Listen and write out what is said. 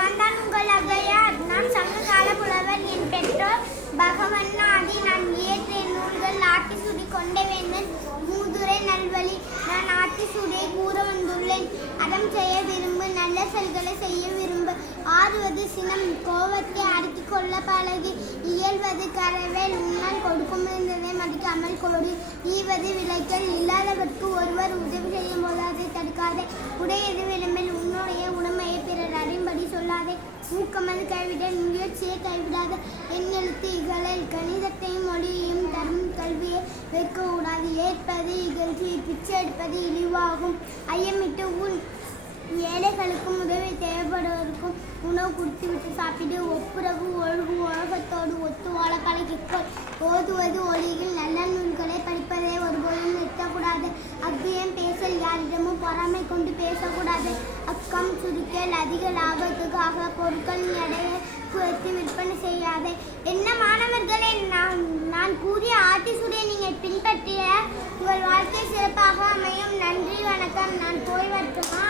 நான் தான் உங்கள் ஔவையார். நான் சங்ககால புலவர். என் பெற்றோர் பகவன்னாதி. நான் இயற்றிய நூல்கள் ஆத்திசூடி கொண்டவேந்தன் மூதுரை நல்வழி. நான் ஆத்திசூடியை கூற வந்துள்ளேன். அறம் செய்ய விரும்பு, நல்ல செயல்களை செய்ய விரும்பு. ஆறுவது சினம், கோபத்தை அடக்கிக் கொள்ள பழகி. இயல்வது கரவேல், உன்னால் கொடுக்கும் இருந்ததை மதிக்காமல் கொடு. ஈவது விளைச்சல், இல்லாதவர்க்கு ஒருவர் உதவி செய்யும் போது அதை தடுக்காதே. உடையது விளம்பில், உன்னுடைய உடமையை பிறர் அறியும்படி சொல்லாதே. ஊக்கமது கைவிட, முயற்சியை கைவிடாத. என் எழுத்து இகழல், கணிதத்தையும் மொழியையும் தரும் கல்வியை வைக்கக்கூடாது. ஏற்பது இகழ்ச்சி, பிச்சை எடுப்பது இழிவாகும். ஐயமிட்டு உன் ஏழைகளுக்கும் உதவி தேவைப்படுவதற்கும் உணவு கொடுத்துவிட்டு சாப்பிடு. ஒப்புரவு ஒழுகு, உலகத்தோடு ஒத்து வாழ பழகிக்கொள். ஓதுவது ஒளியில், நல்ல நூல்களை படிப்பதை ஒருபோதும் நிறுத்தக்கூடாது. அவ்வியம் பேசல், யாரிடமும் பொறாமை கொண்டு பேசக்கூடாது. அக்கம் சுருக்கல், அதிக லாபத்துக்காக பொருட்கள் எடையை குறைத்து விற்பனை செய்யாதே. என்ன மாணவர்களே, நான் கூறிய ஆத்திசூடியை நீங்கள் பின்பற்றிய உங்கள் வாழ்க்கை சிறப்பாக அமையும். நன்றி, வணக்கம். நான் போய் வரட்டுமா?